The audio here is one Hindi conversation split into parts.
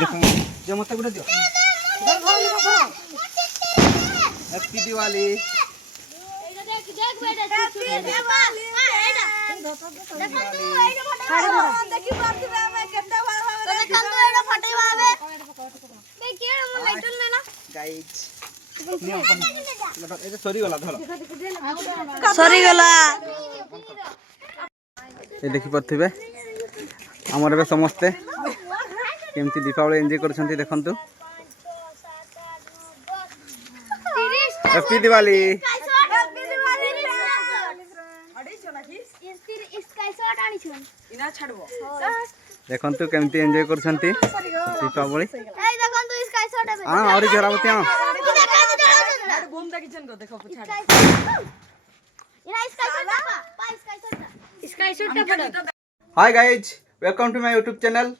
जो मत गुटे दियो हैप्पी दिवाली सरी गला ये देखी पारे आमर ए समस्ते केमती दीपावली एंजॉय करछंती देखंतु हैप्पी दिवाली देखंतु केमती एंजॉय करछंती दीपावली हां और जरावती हां hi guys welcome to my YouTube channel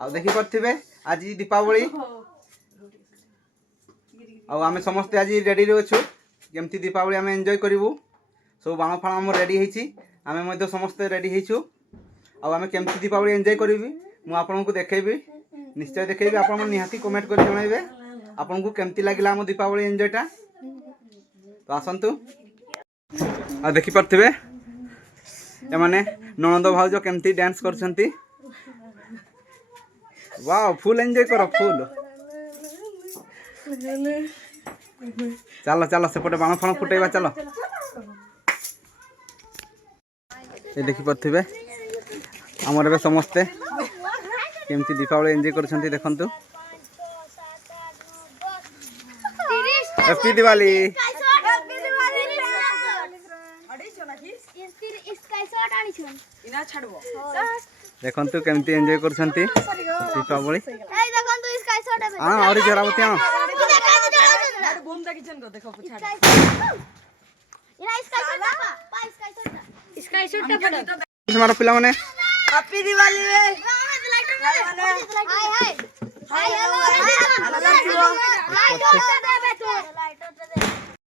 आ देखि परथिबे आज दीपावली आ आमे समस्त आज रेडी रे अछु केमती दीपावली आमे एन्जॉय करिवु सब बाण फाण हम रेडी हेछि आमे मध्य समस्त रेडी हेछु आ आमे केमती दीपावली एन्जॉय करिवि मु आपन को देखेबी निश्चय देखेबी आपन निहाती कमेंट कर जणाइबे आपन को केमती लागिला हम दीपावली एन्जॉय टा तो आसंतु आ देखि परथिबे ए माने ननंद भाउज केमती डांस करछंती वाओ फुल एन्जॉय करो फुल चलो चलो सेपटे बाण फाण फुटेबा चलो ये देखि परथिबे हमर बे समस्ते केमती दीपावली एन्जॉय करछंती देखंतु हैप्पी दिवाली देखंतु केमती एन्जॉय करछंती दीपावली हां और जरावती हां मारो पिला माने हैप्पी दिवाली रे हाय हाय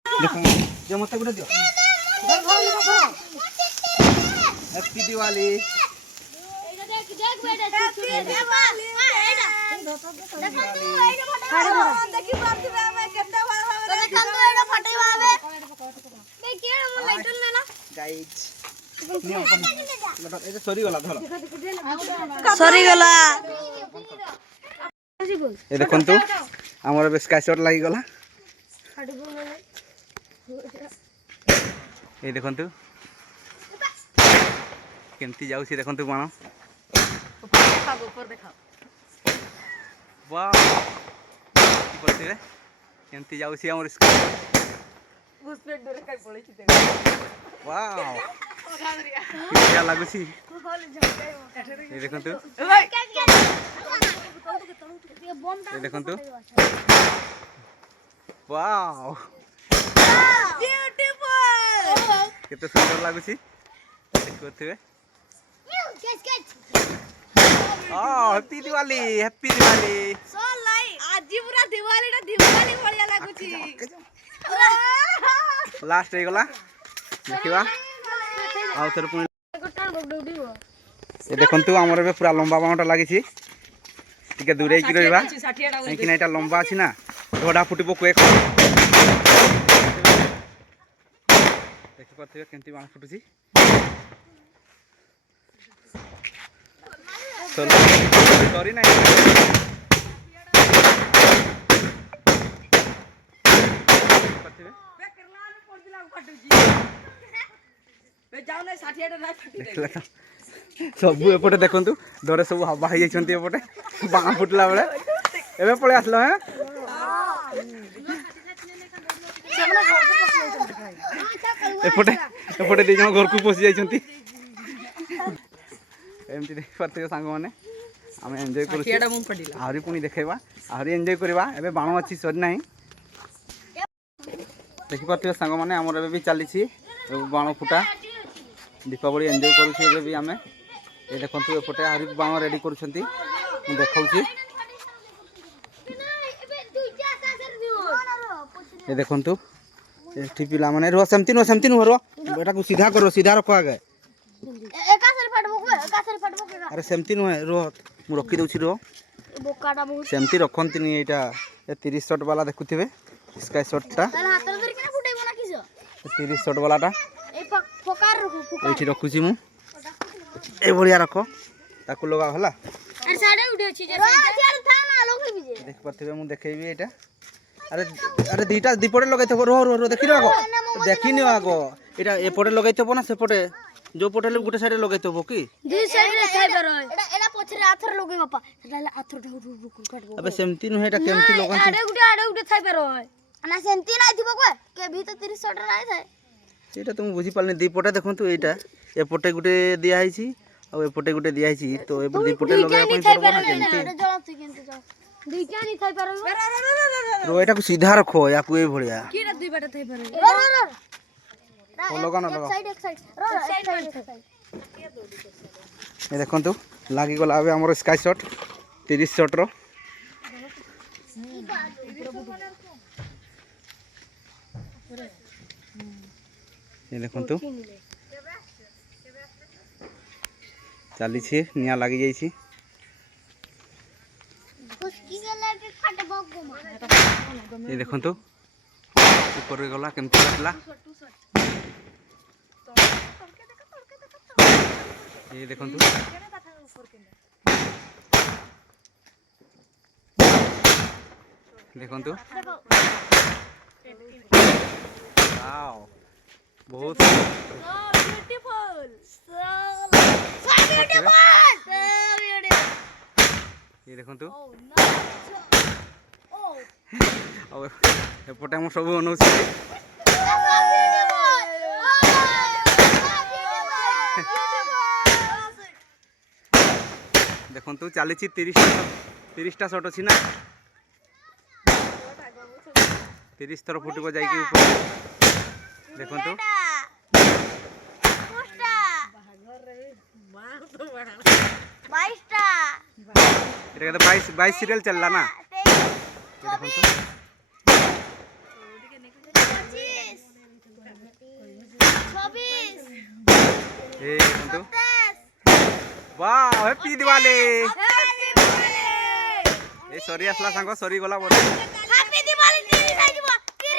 देखो जो मत गुटे दियो हैप्पी दिवाली ये देखंतु हमर बे स्काई शॉट लागि गला ये देखंतु केमती जाउसी देखंतु बाण वाह परथिबे केमती जाउसी हमर स्काई वाह क्या लागुसी ये देखंतु ये देखंतु वाह ब्यूटीफुल केते सुंदर लागुसी देखिबथिबे हैप्पी दिवाली सो लाइक आज पूरा दिवाली बढ़िया लागुची लास्ट हे गला देखिबा आउ थर पुनी ये देखंतु हमर बे पूरा लंबा बाणटा लागिछि टिके दूरे की रहबा कि ना एटा लंबा अछि ना ढोडा फुटिबो कोए देखि परथिबे केंती बाण फुटुछि सॉरी ना सब एपटे देखंतु डरे सब हवा हो जाइछंती एपटे बाण फुटला बेले एबे पळे आसलो हैं एपटे एपटे दे जण घर को पसि जाइछंती एमती देख परते सांग माने हम एन्जॉय करू आरी पुनी देखेबा आरी एन्जॉय करबा एबे बाण अछि सरी नाही देखि परते सांग माने हमर एबे भी चली छी बाण फुटा दीपावली एन्जॉय करू छी एबे भी हमें ये देखंतु एपटे आरी बाण रेडी करूछंती मु देखाउ छी ये देखंतु एठी पिला माने रो सेमती नो रो बेटा को सीधा करो सीधा रखो आगे एका सर फटबो के अरे सेमती नो रो मु रखी दउछी रो बोकाटा बहुत सेमती रखंतनी एटा 30 शॉट वाला देखुथिबे स्काई शॉटटा ताले हाथ धरि के फुटेबो ना किसो 30 शॉट वालाटा ए फोकार रखो फोकार एठी रखुची मु ए भलिया रख ताकू लगा होला अरे साडे उडे अछि जे सियार था ना लोग भी जे देख परथिबे मु देखेबी एटा अरे अरे दीटा दीपटे लगाइथबो रो रो रो देखिनो आगो देखिनो आगो एटा एपटे लगाइथबो ना सेपटे जो पटे गुटे साइड लगाइथबो की दी साइड रे थाइ पर एटा एटा पछरे आथर लोगे बापा सेटाले आथर रुक काटबो अबे सेमती नु एटा केमती लगन आडे उडे थाइ पर ना सेमती नाइ थिबो के भी तो 30 शॉट नाइ थाइ सेटा तुम बुझी पालनी दीपटे देखंतु एटा एपटे गुटे दिया आइची आ एपटे गुटे दिया आइची तो ए दीपटे लगाय पई परबो ना केमती जळाते केमती जळ दुईटा नि थाइ पर रो एटा को सीधा रखो या को ए भलिया की रे दुई बाटा थाइ पर लगा ना लगा एक साइड एक साइड ये देखंतु लागी गला अबे हमर स्काई शॉट 30 शॉट रो ये देखंतु चली छी निया लागी जाई छी ये देखंतु ऊपर गला केमती लागला ये देखंतु देखंतु वाओ बहुत ब्यूटीफुल सो ब्यूटीफुल ये देखंतु अब एपटे हम सब बनौछि देखंतु चली 30 टा शॉट अछि ना 30 थर फुटबो जाई कि ऊपर देखंतु 22 टा एटा तो 22 सीरियल चलला ना देखंतु 26 ए देखंतु वाह हैप्पी दिवाली ए सॉरी असला सांगो सॉरी गला बोल हैप्पी दिवाली 30 आइ जीवो 30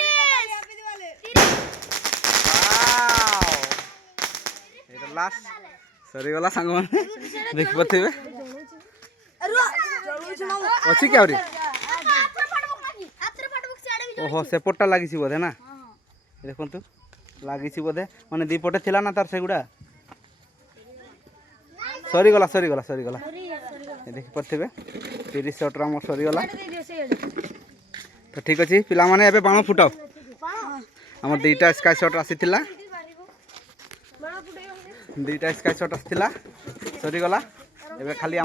हैप्पी दिवाली वाओ ए तो लास्ट सॉरी गला सांगो माने देख पथिबे अछि के आउरी ओहो सेपटटा लागिसी बोधे ना देखंतु लागिसी बोधे माने दी पटे थिला ना तार सेगुडा सॉरी गला ए देख पथिबे 30 शॉट रा मोर सॉरी गला तो ठीक अछि पिला माने एबे बाण फुटाओ हमर दुईटा स्काई शॉट आसीथिला दुईटा स्काई शॉट आसीथिला सॉरी गला एबे खाली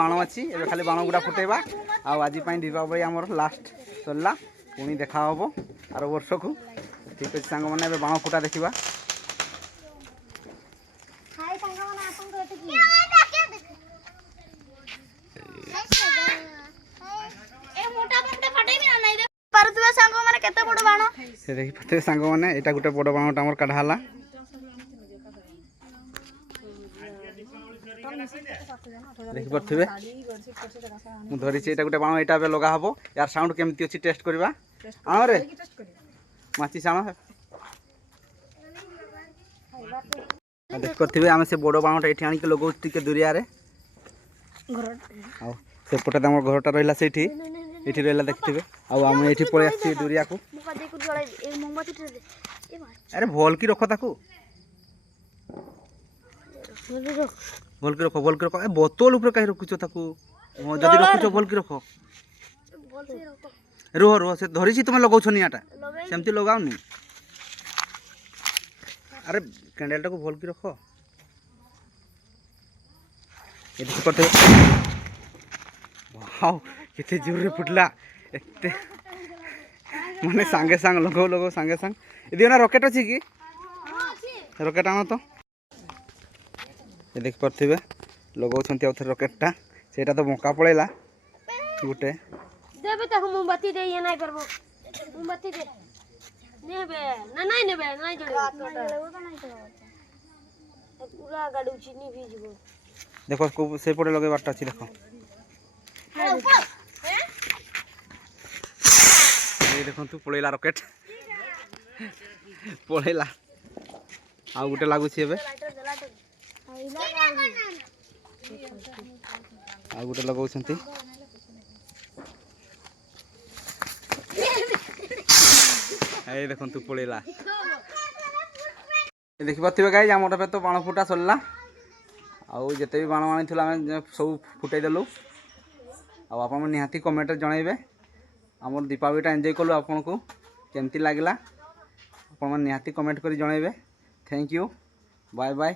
बाण अछि एबे खाली बाण गुडा फुटेबा आ आजि पई दीपावली हमर लास्ट चलला पुनी देखा हबो आरो वर्ष को ठीक अछि संग माने एबे बाण फुटा देखिबा हाय संग माने आपन तो एते की ए मोटा मोटा फटाई भी नाही रे परतुवा संग माने केते बड़ बाण से देखि पते संग माने एटा गुटे बड़ बाणटा हमर काढा हला देखि परथिबे मु धरि छी एटा गुटे बाण एटा बे लगा हबो यार साउंड केमती अछि टेस्ट करबा आनो रे माची सानो देख करथिबे हम से बड़ बाणटा एठी आनी के लगौ टिके दुरिया रे घर आ सेपटे हमर घरटा रहला सेठी एठी रहला देखथिबे आ हम एठी पळे आछि दुरिया को मुका देखु जळे ए मोमबत्ती टे ए मार अरे भोल की रखो ताकू भोल की रखो ए बोतल ऊपर काहे रखुचो ताकू जदी रखुचो भोल की रखो बोल से रखो रोह रोह से धरी छी तुम लगाउ छ नियाटा सेमती लगाउनी अरे कैंडलटा को भोल की रखो ये देख करते वाओ किते जोर रे फुटला एते माने संगे संग लगो संगे संग इदियो ना रॉकेट अछि की रॉकेट आनो तो ये देख परथिबे लगौ छंती औथर रॉकेटटा सेटा तो मौका पळेला गुटे देबे ताको मोमबत्ती दे ये नाही परबो मोमबत्ती दे नेबे ना नाही नेबे नाही जळे वो तो नाही पूरा गाडू चिनी भी जीवो देखो से पड़े लगे बाटा अछि देखो এই দেখন্তু পଳେଇଲା ରକେଟ ପଳେଇଲା ଆଉ ଗୋଟେ ଲାଗୁଛି ଏବେ ଆଉ ଗୋଟେ ଲଗାଉଛନ୍ତି এই ଦେଖନ୍ତୁ ପଳେଇଲା ଦେଖିପାରୁଥିବେ ଗାଇଜ ଆମର ଏବେ ତ ବାଣ ଫୁଟା ସରିଲା ଆଉ ଯେତେ ବି ବାଣ ଆଣିଥିଲୁ ଆମେ ସବୁ ଫୁଟାଇ ଦେଲୁ ଆଉ ଆପଣ ନିହାତି କମେଣ୍ଟରେ ଜଣାଇବେ ଆମର ଦୀପାବଳିଟା ଏନ୍ଜୟ କଲୁ ଆପଣଙ୍କୁ କେମିତି ଲାଗିଲା ଆପଣ ନିହାତି କମେଣ୍ଟ କରି ଜଣାଇବେ ଥ୍ୟାଙ୍କ ୟୁ ବାଏ ବାଏ।